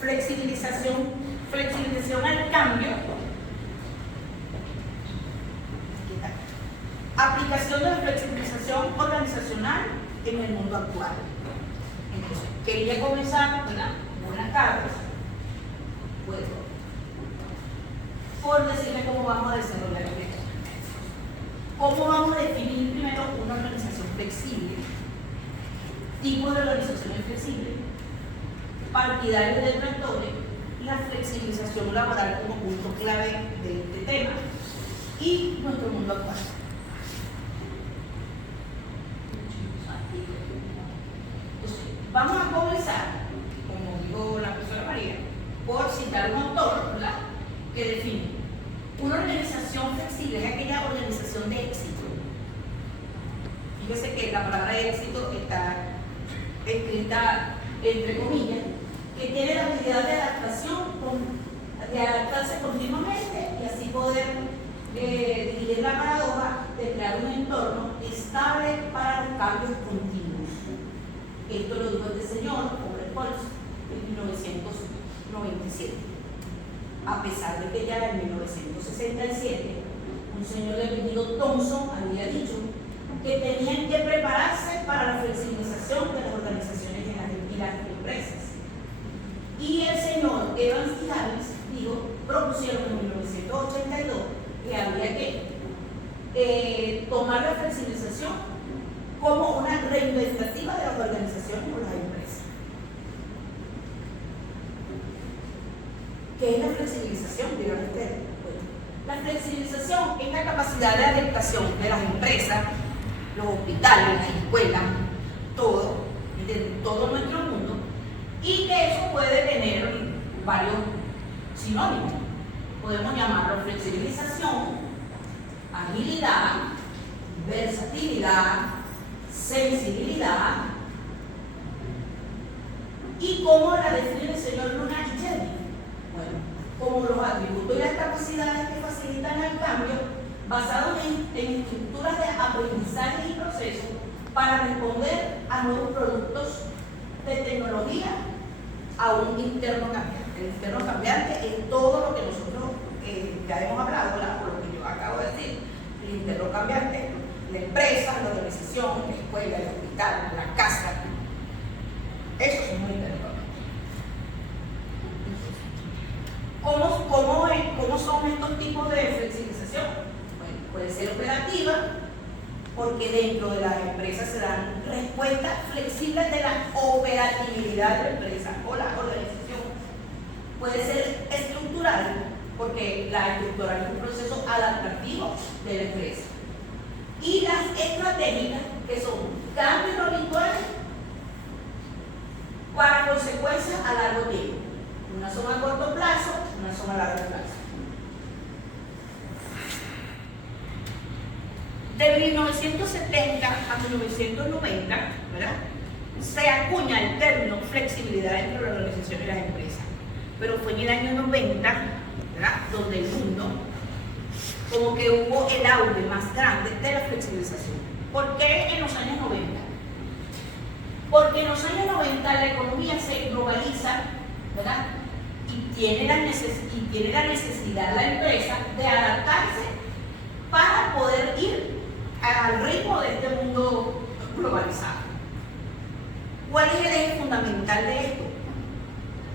flexibilización al cambio, aplicación de la flexibilización organizacional en el mundo actual. Entonces, quería comenzar, ¿verdad? Buenas tardes, por decirle cómo vamos a desarrollar el proyecto. ¿Cómo vamos a definir primero una organización flexible? Tipos de organizaciones flexibles, partidarios y detractores, la flexibilización laboral como punto clave de este tema y nuestro mundo actual. Entonces, vamos a comenzar, como dijo la profesora María, por citar un autor, ¿verdad?, que define: una organización flexible es aquella organización de éxito. Fíjese que la palabra éxito está escrita entre comillas, que tiene la habilidad de adaptarse continuamente y así poder dirigir la paradoja de crear un entorno estable para los cambios continuos. Esto lo dijo este señor, Robert Holtz, en 1997. A pesar de que ya en 1967 un señor de apellido Thomson había dicho que tenían que prepararse para la flexibilización de las organizaciones y las empresas. Y el señor Evans y Harris propusieron en 1982 que había que tomar la flexibilización como una reinventativa de las organizaciones o las empresas. ¿Qué es la flexibilización? Díganme ustedes. Bueno, la flexibilización es la capacidad de adaptación de las empresas, los hospitales, las escuelas, de todo nuestro mundo, y que eso puede tener varios sinónimos. Podemos llamarlo flexibilización, agilidad, versatilidad, sensibilidad, y cómo la define el señor Luna y Cherny. Bueno, como los atributos y las capacidades que facilitan el cambio basados en estructuras de aprendizaje y procesos para responder a nuevos productos de tecnología a un interno cambiante. El interno cambiante es todo lo que nosotros ya hemos hablado, por lo que yo acabo de decir. El interno cambiante, la empresa, la organización, la escuela, el hospital, la casa. Esos son los internos cambiantes. ¿Cómo son estos tipos de flexibilización? Bueno, puede ser operativa, porque dentro de las empresas se dan respuestas flexibles de la operatividad de la empresa o la organización. Puede ser estructural, porque la estructural es un proceso adaptativo de la empresa. Y las estratégicas, que son cambios no habituales para consecuencias a largo tiempo. Unas son a corto plazo, unas son a largo plazo. De 1970 a 1990, ¿verdad?, se acuña el término flexibilidad entre las organizaciones y las empresas. Pero fue en el año 90, ¿verdad?, donde el mundo como que hubo el auge más grande de la flexibilización. ¿Por qué en los años 90? Porque en los años 90 la economía se globaliza, ¿verdad?, y tiene la necesidad la empresa de adaptarse para poder ir al ritmo de este mundo globalizado. ¿Cuál es el eje fundamental de esto?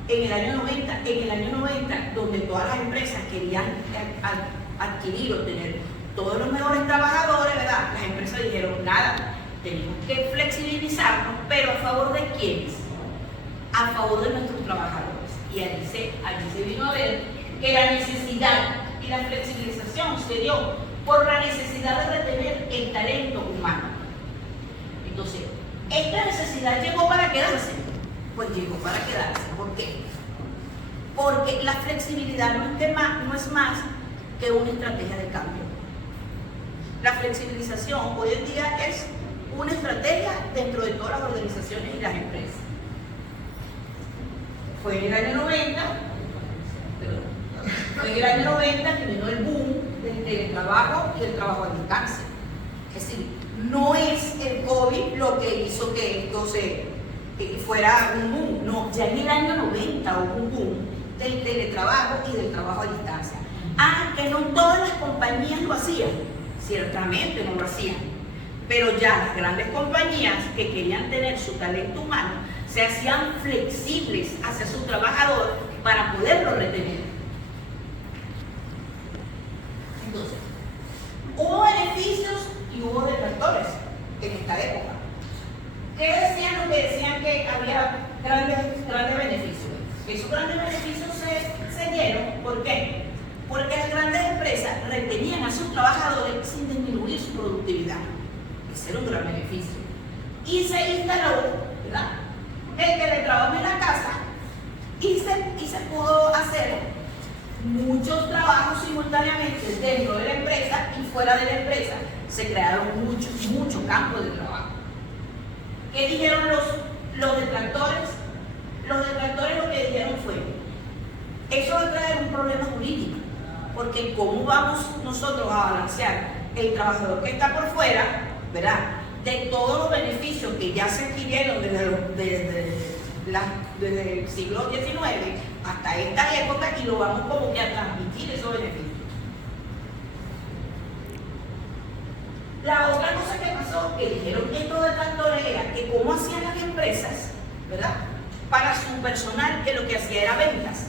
En el año 90, donde todas las empresas querían adquirir o tener todos los mejores trabajadores, ¿verdad?, las empresas dijeron: nada, tenemos que flexibilizarnos, pero ¿a favor de quiénes? A favor de nuestros trabajadores. Y allí se vino a ver que la necesidad y la flexibilización se dio por la necesidad de retener el talento humano. Entonces, ¿esta necesidad llegó para quedarse? Pues llegó para quedarse. ¿Por qué? Porque la flexibilidad no es más que una estrategia de cambio. La flexibilización hoy en día es una estrategia dentro de todas las organizaciones y las empresas. Fue en el año 90, que vino el boom del teletrabajo y del trabajo a distancia. Es decir, no es el COVID lo que hizo que esto se fuera un boom. No, ya en el año 90 hubo un boom del teletrabajo y del trabajo a distancia. Que no todas las compañías lo hacían, ciertamente no lo hacían, pero ya las grandes compañías que querían tener su talento humano se hacían flexibles hacia su trabajador para poderlo retener. Entonces, hubo beneficios y hubo detractores en esta época. ¿Qué decían los que decían que había grandes beneficios? Esos grandes beneficios se dieron, ¿por qué? Porque las grandes empresas retenían a sus trabajadores sin disminuir su productividad. Ese era un gran beneficio. Y se instaló, ¿verdad?, el teletrabajo en la casa y se pudo hacer muchos trabajos simultáneamente dentro de la empresa y fuera de la empresa. Se crearon muchos campos de trabajo. ¿Qué dijeron los detractores? Los detractores lo que dijeron fue: eso va a traer un problema jurídico, porque ¿cómo vamos nosotros a balancear el trabajador que está por fuera, ¿verdad?, de todos los beneficios que ya se adquirieron desde el siglo XIX hasta esta época, y lo vamos como que a transmitir esos beneficios? La otra cosa que pasó, que dijeron estos detractores, era que cómo hacían las empresas, ¿verdad?, para su personal, que lo que hacía era ventas.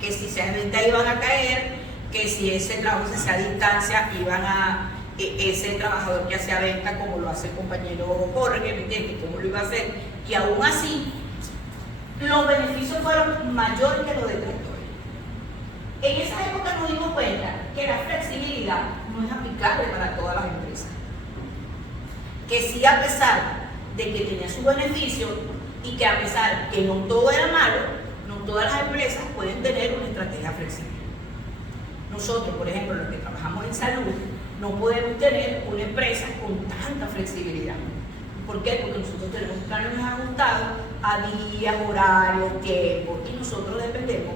Que si esas ventas iban a caer, que si ese trabajo se hacía a distancia, ese trabajador que hacía venta, como lo hace el compañero Jorge, ¿me entiendes?, cómo lo iba a hacer. Y aún así, los beneficios fueron mayores que los detractores. En esa época nos dimos cuenta que la flexibilidad no es aplicable para todas las empresas. Que sí, a pesar de que tenía sus beneficios, y que a pesar que no todo era malo, no todas las empresas pueden tener una estrategia flexible. Nosotros, por ejemplo, los que trabajamos en salud, no podemos tener una empresa con tanta flexibilidad. ¿Por qué? Porque nosotros tenemos planes ajustados a días, horarios, tiempos, y nosotros dependemos,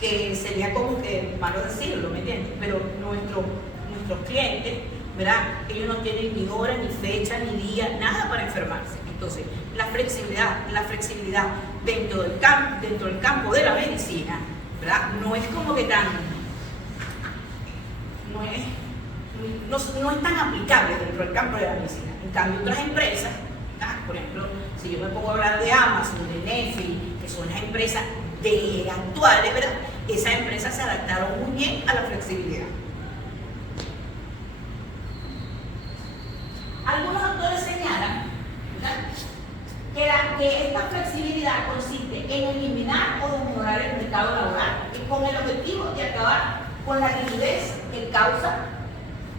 que sería como que malo decirlo, ¿me entiendes? Pero nuestros clientes, ¿verdad?, ellos no tienen ni hora, ni fecha, ni día, nada para enfermarse. Entonces, la flexibilidad dentro del campo de la medicina, ¿verdad?, no es como que no es tan aplicable dentro del campo de la medicina. En cambio, otras empresas, ¿verdad?, por ejemplo, si yo me pongo a hablar de Amazon, de Netflix, que son las empresas actuales, ¿verdad?, esas empresas se adaptaron muy bien a la flexibilidad. Algunos autores señalan, ¿verdad?, que esta flexibilidad consiste en eliminar o mejorar el mercado laboral, con el objetivo de acabar con la rigidez que causa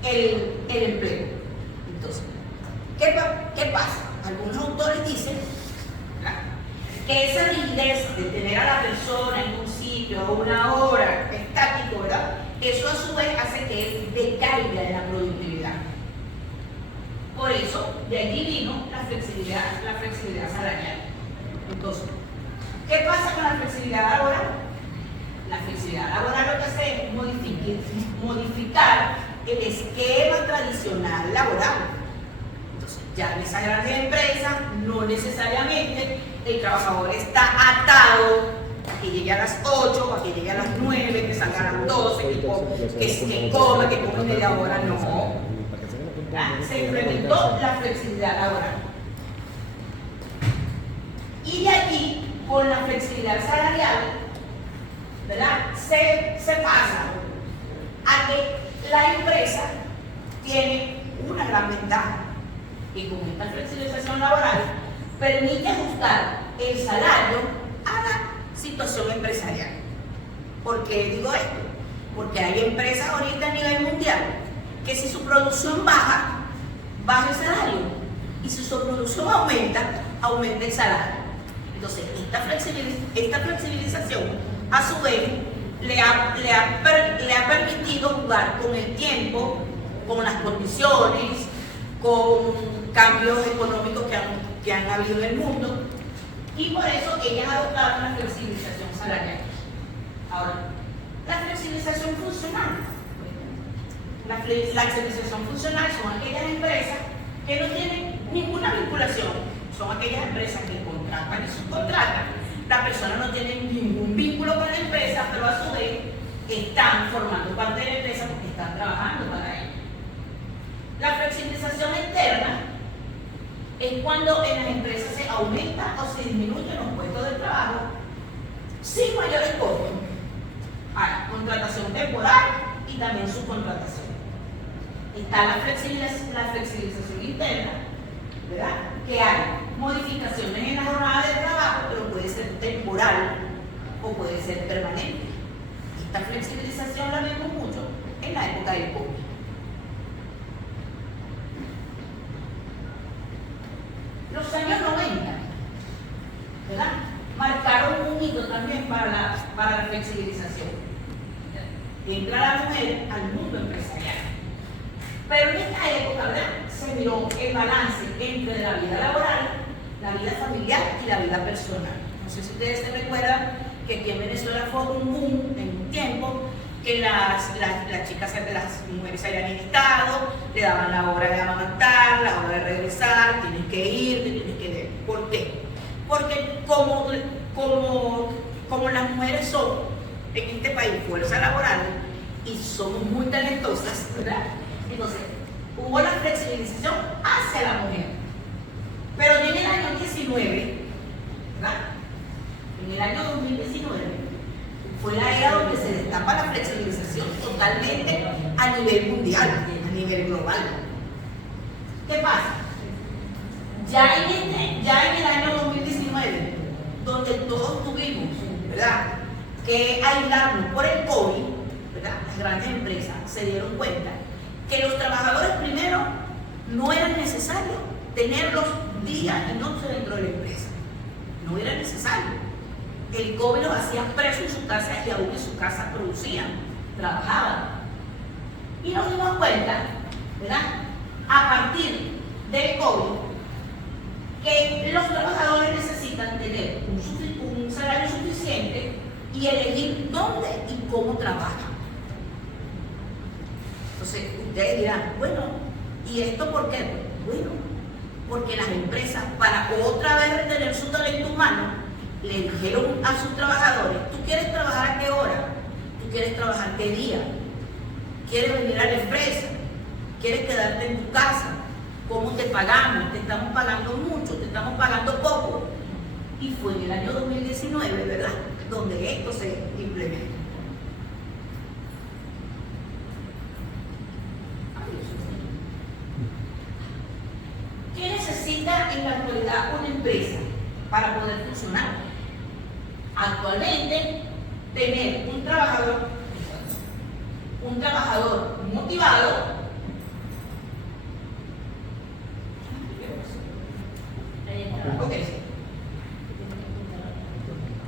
el empleo. Entonces, ¿qué pasa? Algunos autores dicen, ¿verdad?, que esa rigidez de tener a la persona en un sitio a una hora estático, ¿verdad?, eso a su vez hace que él decaiga en la productividad. Por eso, de allí vino la flexibilidad salarial. Entonces, ¿qué pasa con la flexibilidad laboral? La flexibilidad laboral lo que hace es modificar el esquema tradicional laboral. Entonces, ya en esas grandes empresas, no necesariamente el trabajador está atado a que llegue a las 8, a que llegue a las 9, que salga a las 12, que coma, que come media hora, no. Se implementó la flexibilidad laboral. Y de aquí, con la flexibilidad salarial, ¿verdad?, se pasa a que la empresa tiene una gran ventaja, y con esta flexibilización laboral permite ajustar el salario a la situación empresarial. ¿Por qué digo esto? Porque hay empresas ahorita a nivel mundial que si su producción baja el salario, y si su producción aumenta el salario. Entonces, esta flexibilización, a su vez, le ha permitido jugar con el tiempo, con las condiciones, con cambios económicos que han habido en el mundo, y por eso ellas adoptaron la flexibilización salarial. Ahora, la flexibilización funcional. La flexibilización funcional son aquellas empresas que no tienen ninguna vinculación, son aquellas empresas que contratan y subcontratan. La persona no tiene ningún vínculo con la empresa, pero a su vez están formando parte de la empresa porque están trabajando para ella. La flexibilización externa es cuando en las empresas se aumenta o se disminuyen los puestos de trabajo sin mayores costos. Hay contratación temporal y también subcontratación. Está la flexibilización interna, ¿verdad? Que hay modificaciones en la jornada de trabajo, pero puede ser temporal o puede ser permanente. Esta flexibilización la vemos mucho en la época del COVID. Los años 90, ¿verdad?, marcaron un hito también para la flexibilización. Entra la mujer al mundo empresarial. Pero en esta época, ¿verdad?, se miró el balance entre la vida laboral, la vida familiar y la vida personal. No sé si ustedes se recuerdan que aquí en Venezuela fue un boom en un tiempo que las chicas, las mujeres se habían invitado, le daban la hora de amamantar, la hora de regresar, tienes que ir, tienes que ver. ¿Por qué? Porque como las mujeres son en este país fuerza laboral y somos muy talentosas, ¿verdad? Entonces, hubo la flexibilización hacia la mujer. Pero ya en el año 19, ¿verdad?, en el año 2019, fue la era donde se destapa la flexibilización totalmente a nivel mundial, a nivel global. ¿Qué pasa? Ya en el año 2019, donde todos tuvimos, ¿verdad?, que aislarnos por el COVID, ¿verdad?, las grandes empresas se dieron cuenta que los trabajadores primero no era necesario tenerlos día y noche dentro de la empresa. No era necesario. El COVID los hacía presos en su casa y aún en su casa producían, trabajaban. Y nos dimos cuenta, ¿verdad?, a partir del COVID, que los trabajadores necesitan tener un salario suficiente y elegir dónde y cómo trabajan. Entonces, ustedes dirán, bueno, ¿y esto por qué? Bueno, porque las empresas, para otra vez retener su talento humano, le dijeron a sus trabajadores: ¿tú quieres trabajar a qué hora? ¿Tú quieres trabajar qué día? ¿Quieres venir a la empresa? ¿Quieres quedarte en tu casa? ¿Cómo te pagamos? ¿Te estamos pagando mucho? ¿Te estamos pagando poco? Y fue en el año 2019, ¿verdad?, donde esto se implementó. ¿Qué necesita en la actualidad una empresa para poder funcionar? Actualmente, tener un trabajador motivado,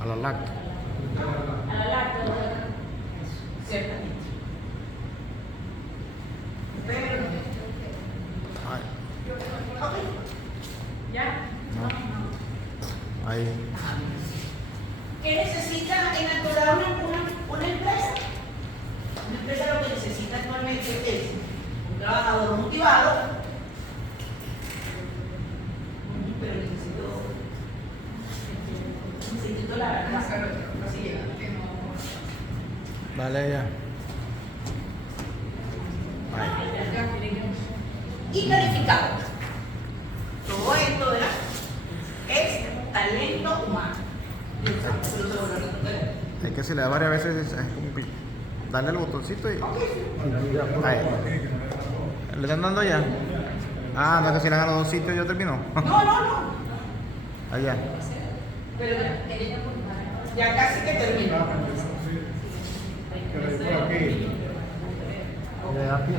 A la lacto. ciertamente. Pero, Ay, ok, ¿ya? no. Ahí. ¿Qué necesita en la actualidad una empresa? Una empresa lo que necesita actualmente es un trabajador motivado, pero necesito la Dale ya. y calificado. Todo esto, ¿verdad?, es talento humano. Es que si le da varias veces es como que darle al botoncito y. Ahí. ¿Le están dando ya? Ah, no, es que si le dan a los dos sitios ya terminó. No. Allá. Pero ya casi que termino. Le da pie.